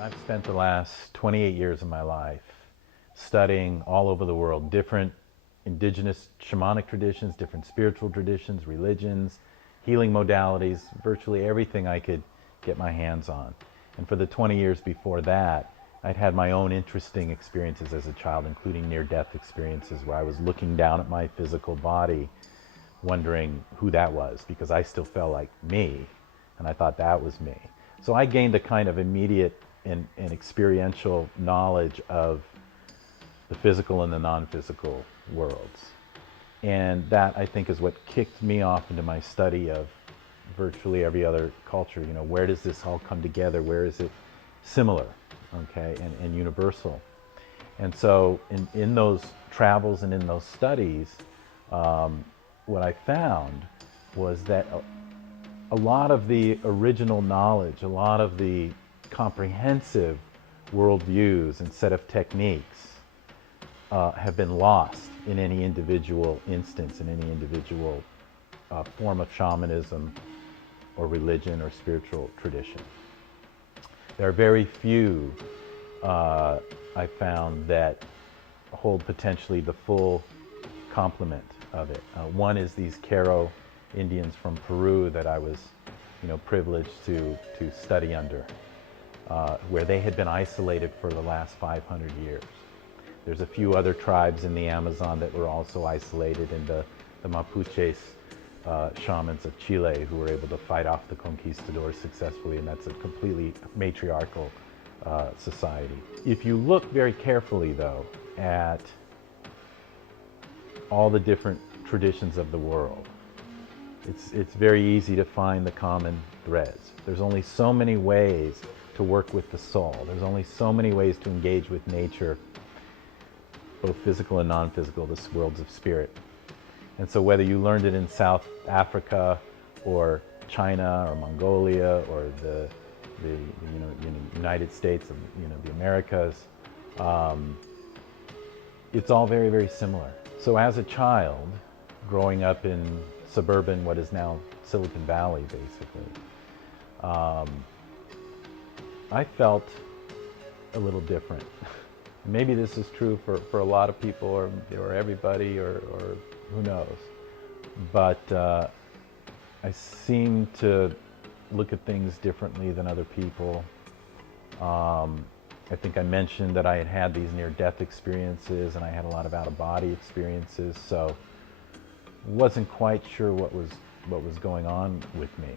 I've spent the last 28 years of my life studying all over the world different indigenous shamanic traditions, different spiritual traditions, religions, healing modalities, virtually everything I could get my hands on. And for the 20 years before that, I'd had my own interesting experiences as a child, including near-death experiences where I was looking down at my physical body, wondering who that was, because I still felt like me, and I thought that was me. So I gained a kind of immediate and experiential knowledge of the physical and the non-physical worlds. And that, I think, is what kicked me off into my study of virtually every other culture. You know, where does this all come together? Where is it similar, okay, and universal? And so in those travels and in those studies, what I found was that a lot of the original knowledge, a lot of the comprehensive worldviews and set of techniques have been lost in any individual instance, in any individual form of shamanism or religion or spiritual tradition. There are very few, I found, that hold potentially the full complement of it. One is these Q'ero Indians from Peru that I was, privileged to study under, where they had been isolated for the last 500 years. There's a few other tribes in the Amazon that were also isolated, and the Mapuches shamans of Chile who were able to fight off the conquistadors successfully, and that's a completely matriarchal society. If you look very carefully, though, at all the different traditions of the world, it's very easy to find the common threads. There's only so many ways to work with the soul. There's only so many ways to engage with nature, both physical and non-physical, the worlds of spirit. And so whether you learned it in South Africa or China or Mongolia or the United States of the Americas, it's all very, very similar. So as a child, growing up in suburban, what is now Silicon Valley, basically, I felt a little different. Maybe this is true for a lot of people, or everybody, or who knows. But I seem to look at things differently than other people. I think I mentioned that I had had these near-death experiences, and I had a lot of out-of-body experiences, so wasn't quite sure what was going on with me.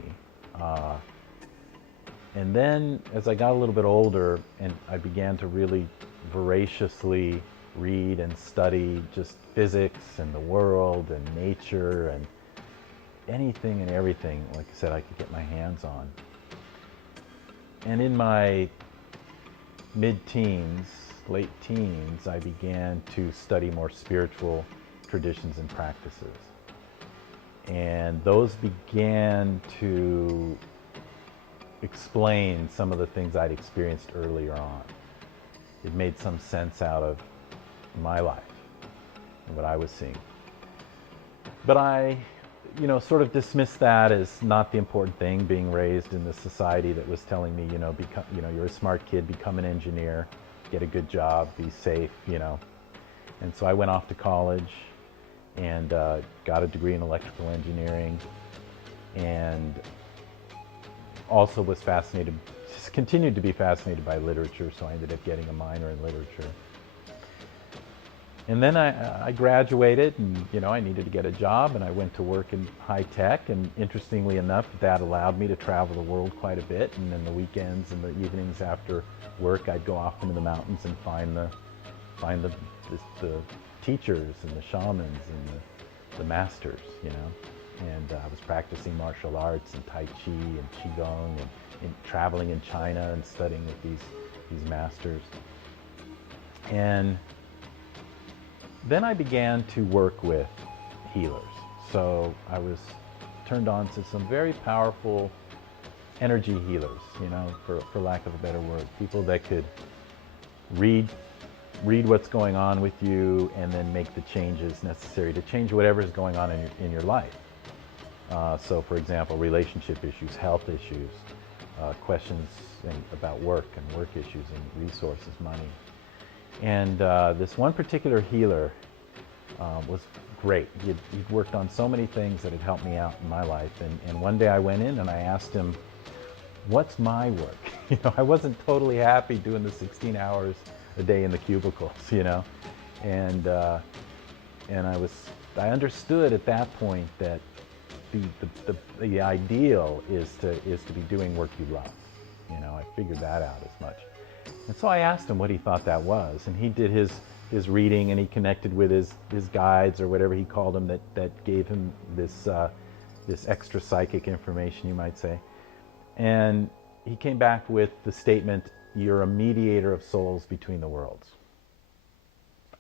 And then as I got a little bit older and I began to really voraciously read and study just physics and the world and nature and anything and everything, like I said, I could get my hands on. And in my mid-teens, late teens, I began to study more spiritual traditions and practices. And those began to explain some of the things I'd experienced earlier on. It made some sense out of my life and what I was seeing. But I, sort of dismissed that as not the important thing, being raised in the society that was telling me, you're a smart kid, become an engineer, get a good job, be safe, And so I went off to college and got a degree in electrical engineering, and also was fascinated, just continued to be fascinated by literature, so I ended up getting a minor in literature. And then I graduated, and I needed to get a job, and I went to work in high tech, and interestingly enough, that allowed me to travel the world quite a bit, and then the weekends and the evenings after work, I'd go off into the mountains and find the teachers and the shamans and the masters, And I was practicing martial arts and Tai Chi and Qigong and traveling in China and studying with these masters. And then I began to work with healers. So I was turned on to some very powerful energy healers, for lack of a better word. People that could read what's going on with you and then make the changes necessary to change whatever is going on in your life. So for example, relationship issues, health issues, questions about work and work issues and resources, money. And this one particular healer was great. He'd worked on so many things that had helped me out in my life. And one day I went in and I asked him, what's my work? I wasn't totally happy doing the 16 hours a day in the cubicles, and I understood at that point that the ideal is to be doing work you love. I figured that out as much. And so I asked him what he thought that was, and he did his reading, and he connected with his guides or whatever he called them that gave him this extra psychic information, you might say. And he came back with the statement, you're a mediator of souls between the worlds.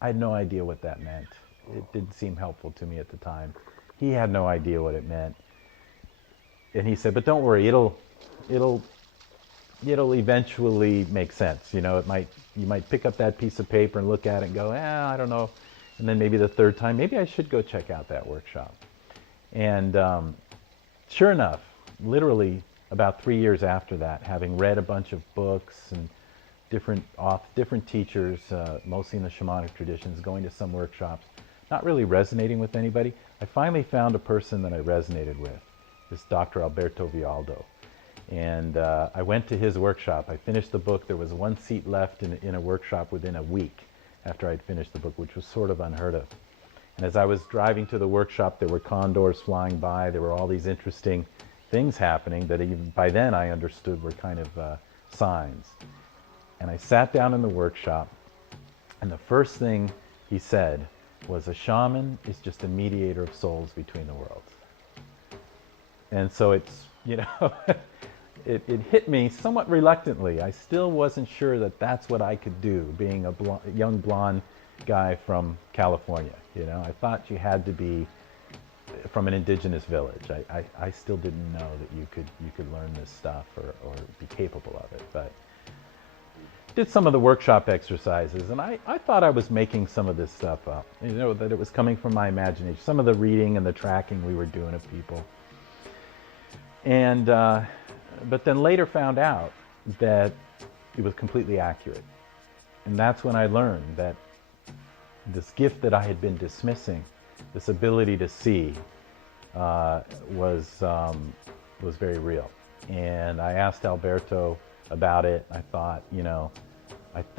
I had no idea what that meant. It didn't seem helpful to me at the time. He had no idea what it meant. And he said, but don't worry, it'll eventually make sense. You might pick up that piece of paper and look at it and go, I don't know. And then maybe the third time, maybe I should go check out that workshop. And sure enough, literally about 3 years after that, having read a bunch of books and different teachers, mostly in the shamanic traditions, going to some workshops, not really resonating with anybody, I finally found a person that I resonated with, this Dr. Alberto Villoldo. And I went to his workshop. I finished the book. There was one seat left in a workshop within a week after I'd finished the book, which was sort of unheard of. And as I was driving to the workshop, there were condors flying by. There were all these interesting things happening that even by then I understood were kind of signs. And I sat down in the workshop, and the first thing he said was, a shaman is just a mediator of souls between the worlds. And so it's, it hit me somewhat reluctantly. I still wasn't sure that that's what I could do, being a young blonde guy from California. I thought you had to be from an indigenous village. I still didn't know that you could learn this stuff or be capable of it. But did some of the workshop exercises, and I thought I was making some of this stuff up, that it was coming from my imagination, some of the reading and the tracking we were doing of people. And but then later found out that it was completely accurate. And that's when I learned that this gift that I had been dismissing, this ability to see, was very real. And I asked Alberto about it. I thought,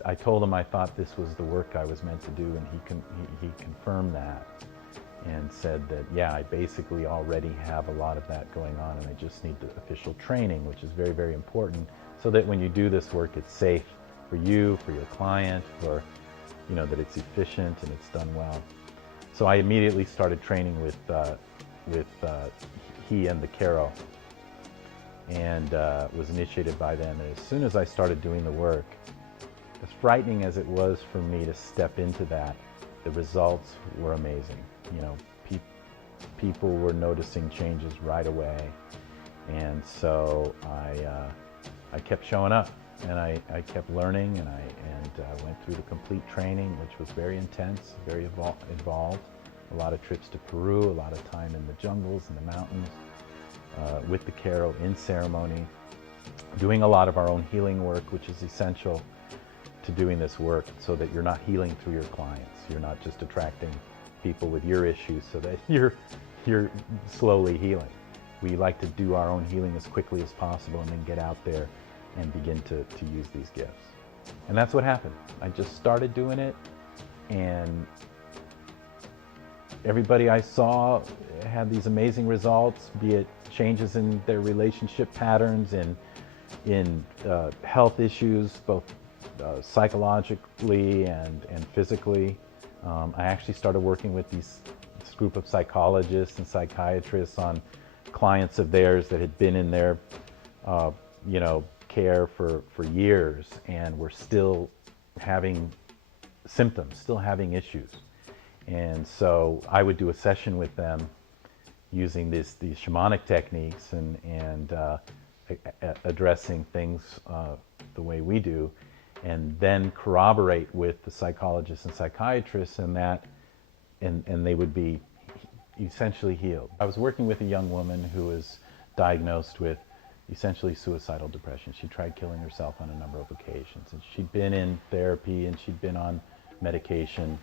I told him I thought this was the work I was meant to do, and he confirmed that and said that, yeah, I basically already have a lot of that going on, and I just need the official training, which is very, very important, so that when you do this work, it's safe for you, for your client, for, that it's efficient and it's done well. So I immediately started training with he and the Caro, and was initiated by them. And as soon as I started doing the work, as frightening as it was for me to step into that, the results were amazing. People were noticing changes right away, and so I kept showing up, and I kept learning, and I went through the complete training, which was very intense, very involved. A lot of trips to Peru, a lot of time in the jungles and the mountains, with the Caro in ceremony, doing a lot of our own healing work, which is essential to doing this work, so that you're not healing through your clients. You're not just attracting people with your issues so that you're slowly healing. We like to do our own healing as quickly as possible and then get out there and begin to use these gifts. And that's what happened. I just started doing it, and everybody I saw had these amazing results, be it changes in their relationship patterns, in health issues, both psychologically and physically. I actually started working with this group of psychologists and psychiatrists on clients of theirs that had been in their care for years and were still having symptoms, still having issues. And so I would do a session with them using these shamanic techniques and addressing things the way we do, and then corroborate with the psychologists and psychiatrists, and they would be essentially healed. I was working with a young woman who was diagnosed with essentially suicidal depression. She tried killing herself on a number of occasions, and she'd been in therapy and she'd been on medication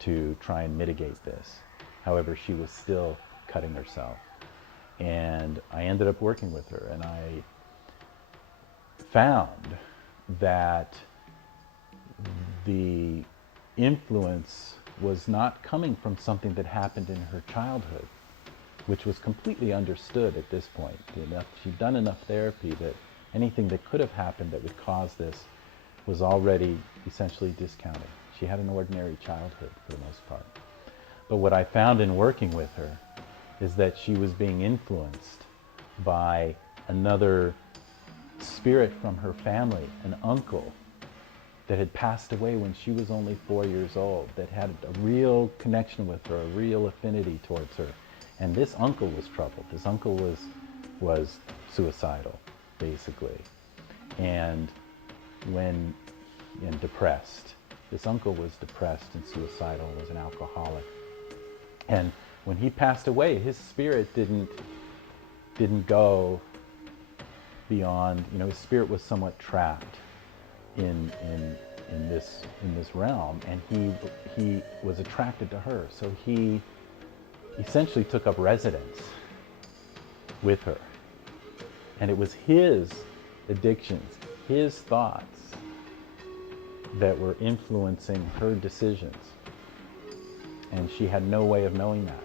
to try and mitigate this. However, she was still cutting herself. And I ended up working with her, and I found that the influence was not coming from something that happened in her childhood, which was completely understood at this point. She'd done enough therapy that anything that could have happened that would cause this was already essentially discounted. She had an ordinary childhood for the most part. But what I found in working with her is that she was being influenced by another spirit from her family, an uncle that had passed away when she was only 4 years old, that had a real connection with her, a real affinity towards her. And this uncle was troubled. This uncle was suicidal, basically, and depressed. This uncle was depressed and suicidal, was an alcoholic. And when he passed away, his spirit didn't go beyond, his spirit was somewhat trapped in this realm, and he was attracted to her. So he essentially took up residence with her. And it was his addictions, his thoughts that were influencing her decisions. And she had no way of knowing that.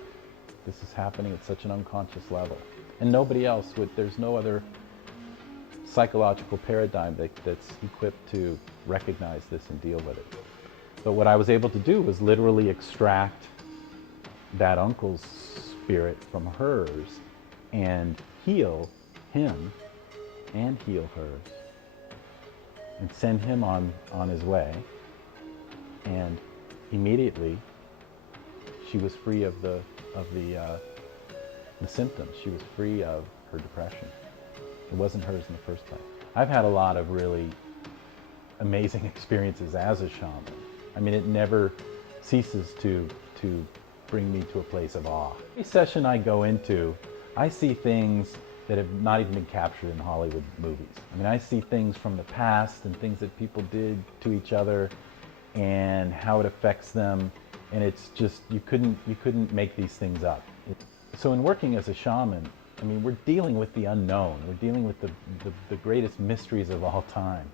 This is happening at such an unconscious level. And nobody else there's no other psychological paradigm that's equipped to recognize this and deal with it. But what I was able to do was literally extract that uncle's spirit from hers and heal him and heal hers and send him on his way. And immediately she was free of the symptoms. She was free of her depression. It wasn't hers in the first place. I've had a lot of really amazing experiences as a shaman. I mean, it never ceases to bring me to a place of awe. Every session I go into, I see things that have not even been captured in Hollywood movies. I mean, I see things from the past and things that people did to each other and how it affects them. And it's just, you couldn't make these things up. So in working as a shaman, I mean, we're dealing with the unknown. We're dealing with the greatest mysteries of all time.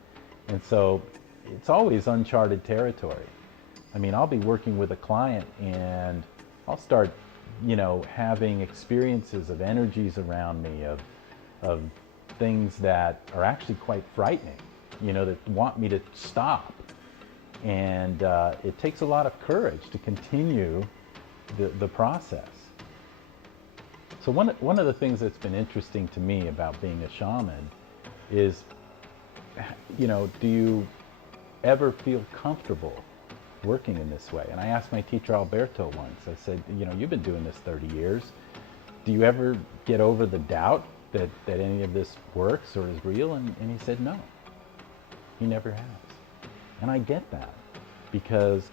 And so it's always uncharted territory. I mean, I'll be working with a client and I'll start, having experiences of energies around me, of things that are actually quite frightening, that want me to stop. And it takes a lot of courage to continue the process. So one of the things that's been interesting to me about being a shaman is, do you ever feel comfortable working in this way? And I asked my teacher Alberto once, I said, you've been doing this 30 years. Do you ever get over the doubt that any of this works or is real? And he said, no, he never has. And I get that, because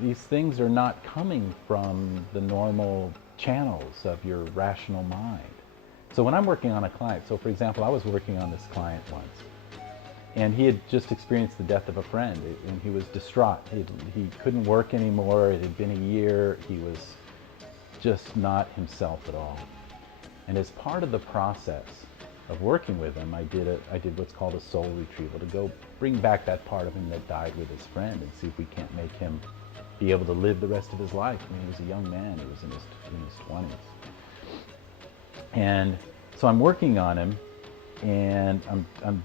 these things are not coming from the normal channels of your rational mind. So when I'm working on a client, so for example, I was working on this client once, and he had just experienced the death of a friend, and he was distraught. He couldn't work anymore. It had been a year. He was just not himself at all. And as part of the process of working with him, I did what's called a soul retrieval, to go bring back that part of him that died with his friend and see if we can't make him be able to live the rest of his life. I mean, he was a young man. He was in his 20s. And so I'm working on him, and I'm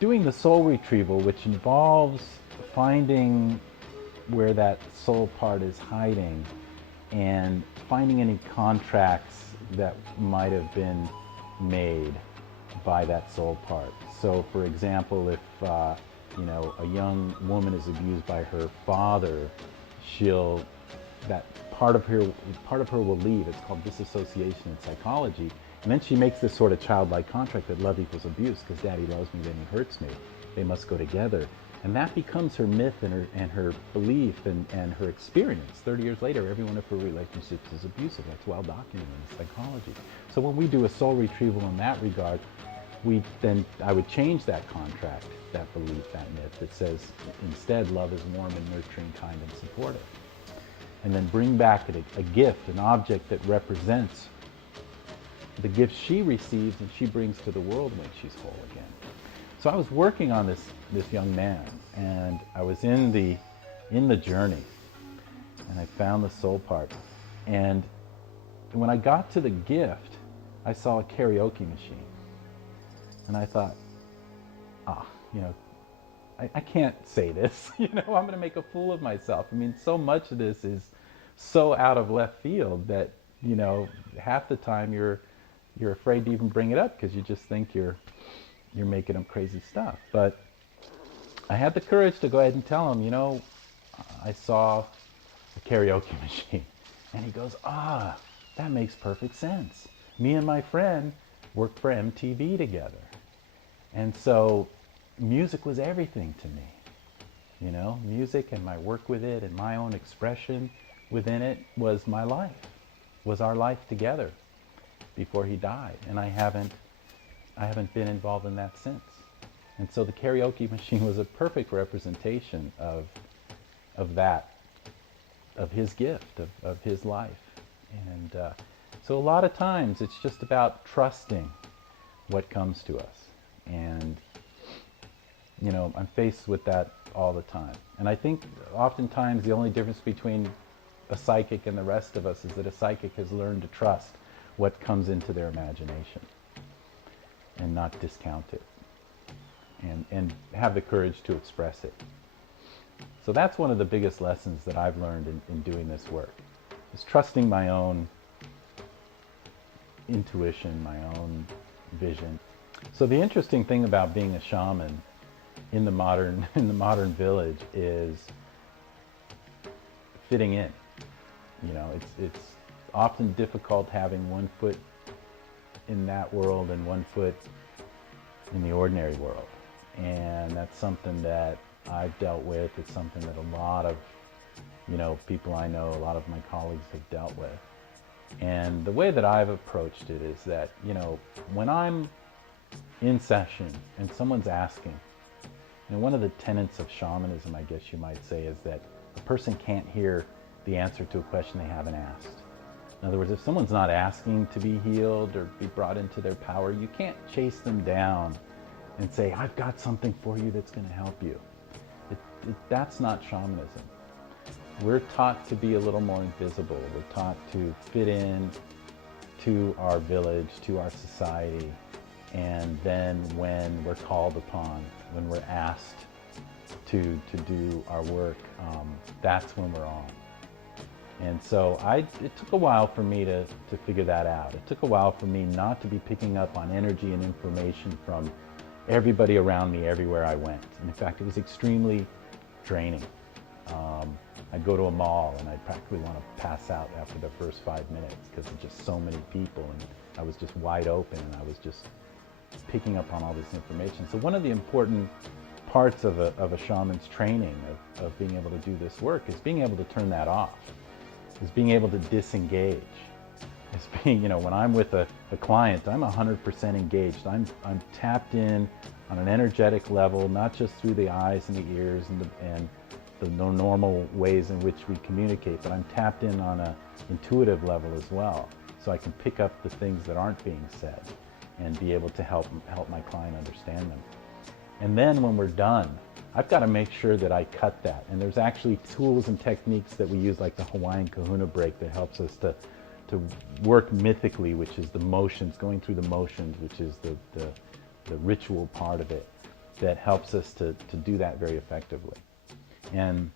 doing the soul retrieval, which involves finding where that soul part is hiding and finding any contracts that might have been made by that soul part. So for example, if a young woman is abused by her father, that part of her will leave. It's called disassociation in psychology. And then she makes this sort of childlike contract that love equals abuse, because daddy loves me, then he hurts me. They must go together. And that becomes her myth and her belief and her experience. 30 years later, every one of her relationships is abusive. That's well documented in psychology. So when we do a soul retrieval in that regard, I would change that contract, that belief, that myth that says instead love is warm and nurturing, kind and supportive. And then bring back a gift, an object that represents the gift she receives and she brings to the world when she's whole again. So I was working on this young man, and I was in the journey, and I found the soul part. And when I got to the gift, I saw a karaoke machine. And I thought, I can't say this, I'm going to make a fool of myself. I mean, so much of this is so out of left field that, half the time you're afraid to even bring it up because you just think you're making up crazy stuff. But I had the courage to go ahead and tell him, I saw a karaoke machine. And he goes, that makes perfect sense. Me and my friend worked for MTV together. And so music was everything to me. Music and my work with it and my own expression within it was my life, was our life together before he died. And I haven't been involved in that since. And so the karaoke machine was a perfect representation of that, of his gift, of his life. And so a lot of times it's just about trusting what comes to us. And, I'm faced with that all the time. And I think oftentimes the only difference between a psychic and the rest of us is that a psychic has learned to trust what comes into their imagination and not discount it and have the courage to express it. So that's one of the biggest lessons that I've learned in doing this work, is trusting my own intuition, my own vision. So the interesting thing about being a shaman in the modern village is fitting in. It's often difficult having one foot in that world and one foot in the ordinary world. And that's something that I've dealt with. It's something that a lot of, people I know, a lot of my colleagues have dealt with. And the way that I've approached it is that, when I'm in session and someone's asking, one of the tenets of shamanism, I guess you might say, is that a person can't hear the answer to a question they haven't asked. In other words, if someone's not asking to be healed or be brought into their power, you can't chase them down and say, I've got something for you that's going to help you. That's not shamanism. We're taught to be a little more invisible. We're taught to fit in to our village, to our society, and then when we're called upon, when we're asked to do our work, that's when we're on. And so it took a while for me to figure that out. It took a while for me not to be picking up on energy and information from everybody around me everywhere I went. And in fact, it was extremely draining. I'd go to a mall and I'd practically want to pass out after the first 5 minutes because of just so many people, and I was just wide open and I was just picking up on all this information. So one of the important parts of a shaman's training of being able to do this work is being able to turn that off, is being able to disengage. It's being, when I'm with a client, I'm 100% engaged. I'm tapped in on an energetic level, not just through the eyes and the ears and the normal ways in which we communicate, but I'm tapped in on an intuitive level as well. So I can pick up the things that aren't being said and be able to help my client understand them. And then when we're done, I've got to make sure that I cut that. And there's actually tools and techniques that we use, like the Hawaiian kahuna break, that helps us to work mythically, which is the motions, going through the motions, which is the ritual part of it, that helps us to do that very effectively. And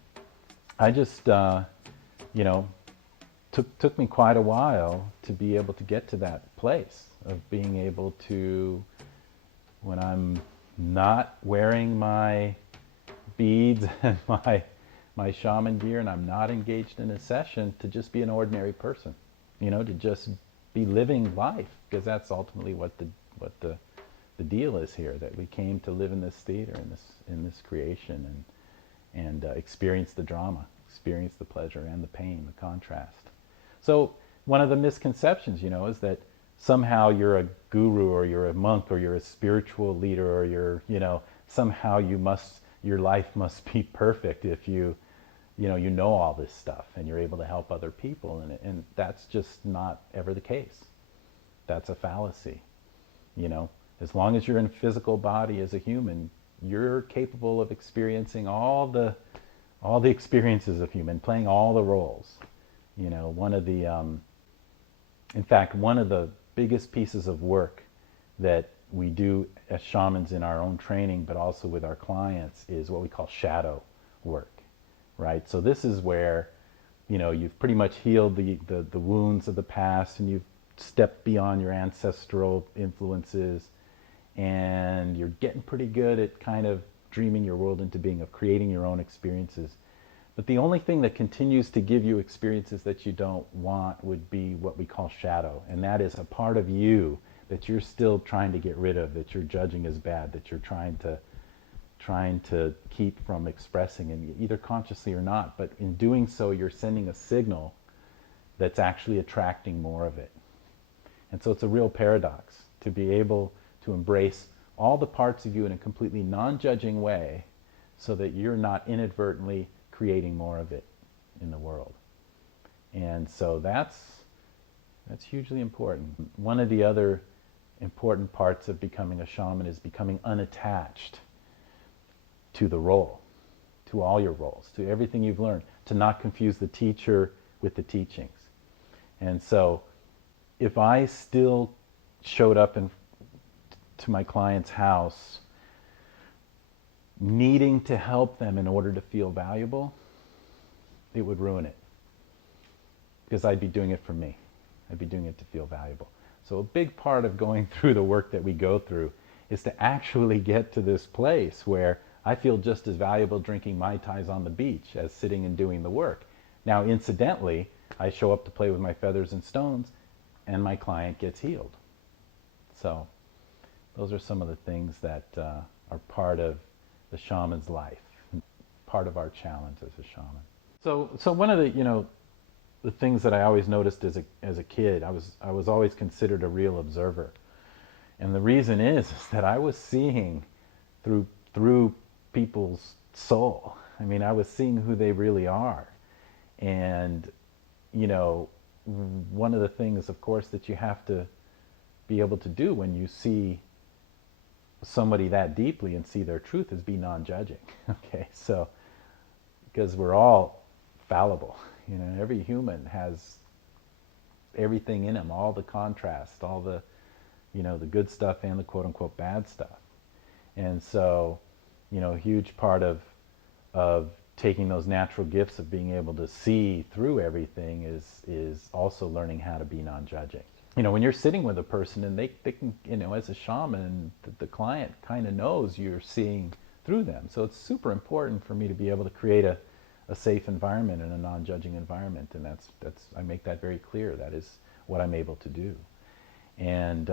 I just, took me quite a while to be able to get to that place of being able to, when I'm not wearing my beads and my shaman gear and I'm not engaged in a session, to just be an ordinary person, to just be living life, because that's ultimately what the the deal is here, that we came to live in this theater, in this creation, and experience the drama, experience the pleasure and the pain, the contrast. So one of the misconceptions, is that somehow you're a guru or you're a monk or you're a spiritual leader or somehow your life must be perfect if you know all this stuff and you're able to help other people, and that's just not ever the case. That's a fallacy. As long as you're in a physical body as a human, you're capable of experiencing all the experiences of human, playing all the roles. One of the biggest pieces of work that we do as shamans in our own training, but also with our clients, is what we call shadow work, right? So this is where, you've pretty much healed the wounds of the past, and you've stepped beyond your ancestral influences, and you're getting pretty good at kind of dreaming your world into being, of creating your own experiences. But the only thing that continues to give you experiences that you don't want would be what we call shadow. And that is a part of you that you're still trying to get rid of, that you're judging as bad, that you're trying to keep from expressing, and either consciously or not. But in doing so, you're sending a signal that's actually attracting more of it. And so it's a real paradox to be able to embrace all the parts of you in a completely non-judging way, so that you're not inadvertently creating more of it in the world. And so that's hugely important. One of the other important parts of becoming a shaman is becoming unattached to the role, to all your roles, to everything you've learned, to not confuse the teacher with the teachings. And so if I still showed up to my client's house needing to help them in order to feel valuable, it would ruin it. Because I'd be doing it for me. I'd be doing it to feel valuable. So a big part of going through the work that we go through is to actually get to this place where I feel just as valuable drinking Mai Tais on the beach as sitting and doing the work. Now, incidentally, I show up to play with my feathers and stones, and my client gets healed. So those are some of the things that are part of the shaman's life, part of our challenge as a shaman. So one of the things that I always noticed as a kid, I was always considered a real observer, and the reason is that I was seeing through people's soul. I mean, I was seeing who they really are, and one of the things, of course, that you have to be able to do when you see somebody that deeply and see their truth is be non-judging. Okay, so because we're all fallible, every human has everything in him, all the contrast, all the the good stuff and the quote-unquote bad stuff. And so a huge part of taking those natural gifts of being able to see through everything is also learning how to be non-judging. When you're sitting with a person and they can, as a shaman, the client kind of knows you're seeing through them. So it's super important for me to be able to create a safe environment and a non-judging environment. And that's I make that very clear. That is what I'm able to do. And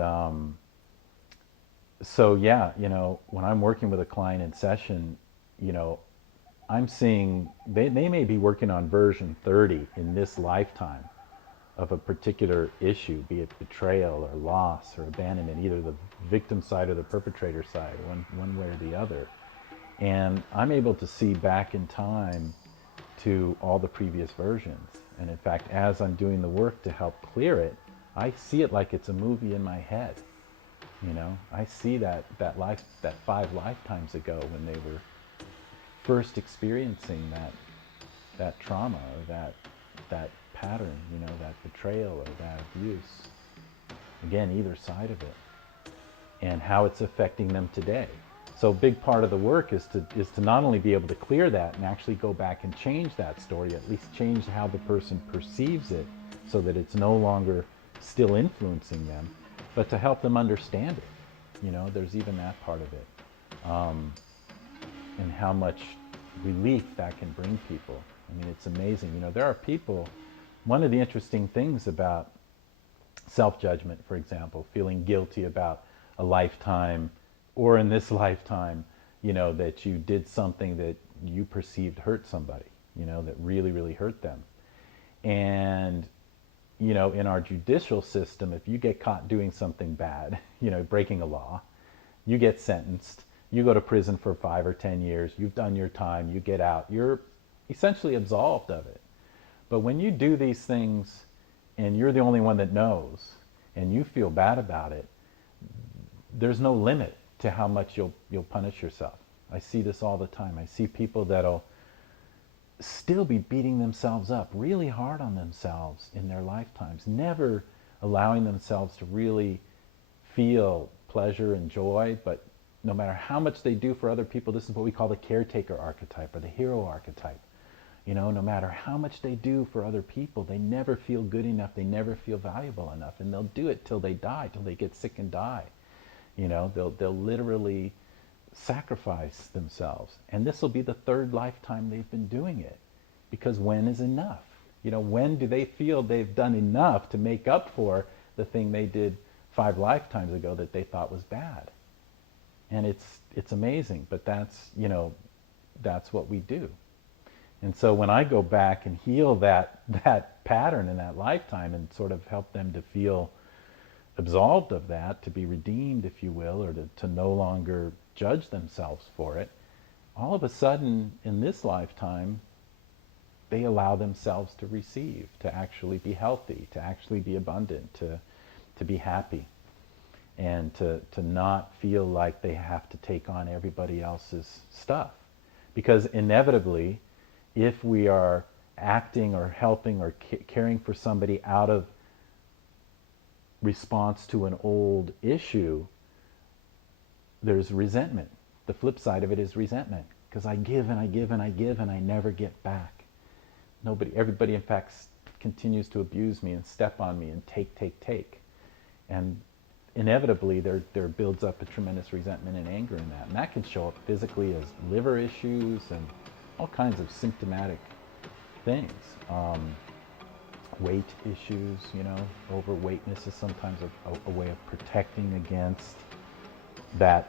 so yeah, when I'm working with a client in session, I'm seeing they may be working on version 30 in this lifetime of a particular issue, be it betrayal or loss or abandonment, either the victim side or the perpetrator side, one way or the other. And I'm able to see back in time to all the previous versions. And in fact, as I'm doing the work to help clear it, I see it like it's a movie in my head. I see that 5 lifetimes ago when they were first experiencing that trauma or that pattern, that betrayal or that abuse. Again, either side of it, and how it's affecting them today. So a big part of the work is to not only be able to clear that and actually go back and change that story, at least change how the person perceives it so that it's no longer still influencing them, but to help them understand it. There's even that part of it. And how much relief that can bring people. I mean, it's amazing. There are people, one of the interesting things about self-judgment, for example, feeling guilty about a lifetime, or in this lifetime, that you did something that you perceived hurt somebody, that really, really hurt them. And, in our judicial system, if you get caught doing something bad, breaking a law, you get sentenced, you go to prison for 5 or 10 years, you've done your time, you get out, you're essentially absolved of it. But when you do these things and you're the only one that knows and you feel bad about it, there's no limit to how much you'll punish yourself. I see this all the time. I see people that'll still be beating themselves up really hard on themselves in their lifetimes, never allowing themselves to really feel pleasure and joy, but no matter how much they do for other people, this is what we call the caretaker archetype or the hero archetype. No matter how much they do for other people, they never feel good enough, they never feel valuable enough, and they'll do it till they die, till they get sick and die. They'll literally sacrifice themselves. And this will be the third lifetime they've been doing it. Because when is enough? When do they feel they've done enough to make up for the thing they did 5 lifetimes ago that they thought was bad? And it's amazing, but that's what we do. And so when I go back and heal that pattern in that lifetime and sort of help them to feel absolved of that, to be redeemed, if you will, or to no longer judge themselves for it, all of a sudden in this lifetime, they allow themselves to receive, to actually be healthy, to actually be abundant, to be happy, and to not feel like they have to take on everybody else's stuff. Because inevitably, if we are acting or helping or caring for somebody out of response to an old issue, there's resentment. The flip side of it is resentment, because I give and I give and I give and I never get back. Everybody in fact continues to abuse me and step on me and take. And inevitably there builds up a tremendous resentment and anger in that. And that can show up physically as liver issues and all kinds of symptomatic things. Weight issues, overweightness is sometimes a way of protecting against that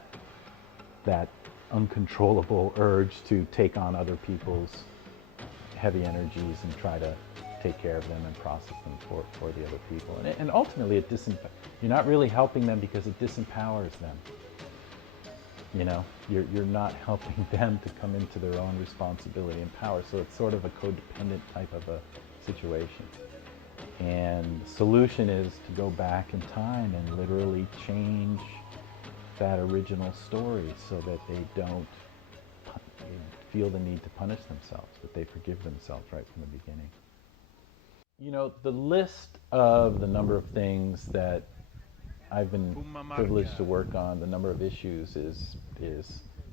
uncontrollable urge to take on other people's heavy energies and try to take care of them and process them for the other people. And ultimately, you're not really helping them because it disempowers them. You're not helping them to come into their own responsibility and power. So it's sort of a codependent type of a situation. And the solution is to go back in time and literally change that original story so that they don't feel the need to punish themselves, that they forgive themselves right from the beginning. The list of the number of things that I've been privileged to work on, the number of issues is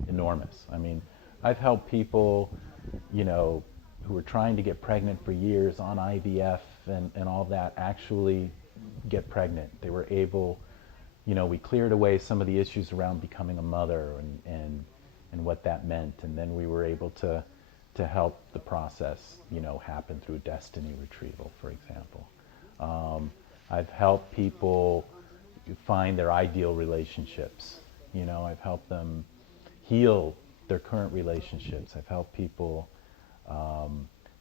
enormous. I mean, I've helped people, who were trying to get pregnant for years on IVF and all that actually get pregnant. They were able, we cleared away some of the issues around becoming a mother and what that meant. And then we were able to help the process, happen through destiny retrieval, for example. I've helped people find their ideal relationships. I've helped them heal their current relationships. I've helped people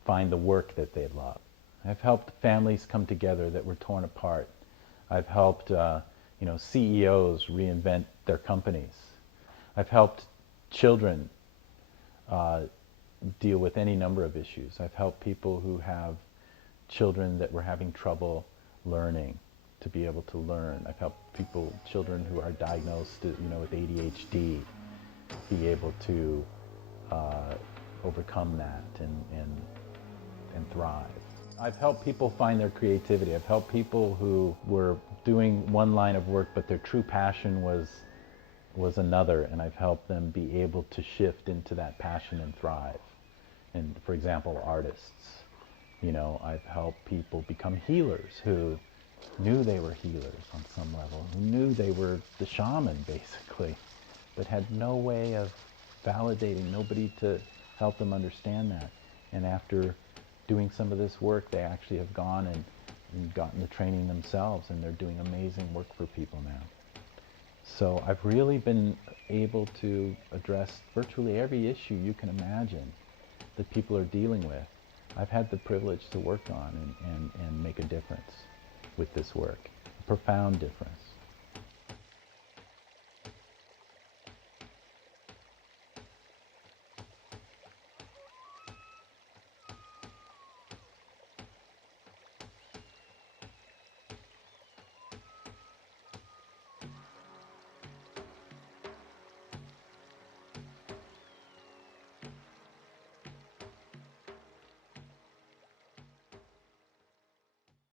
find the work that they love. I've helped families come together that were torn apart. I've helped CEOs reinvent their companies. I've helped children deal with any number of issues. I've helped people who have children that were having trouble learning to be able to learn. I've helped children who are diagnosed, with ADHD, be able to overcome that and thrive. I've helped people find their creativity. I've helped people who were doing one line of work, but their true passion was another, and I've helped them be able to shift into that passion and thrive. And for example, artists, I've helped people become healers who knew they were healers on some level, who knew they were the shaman basically, but had no way of validating, nobody to help them understand that. And after doing some of this work, they actually have gone and gotten the training themselves, and they're doing amazing work for people now. So I've really been able to address virtually every issue you can imagine that people are dealing with. I've had the privilege to work on and make a difference with this work, a profound difference.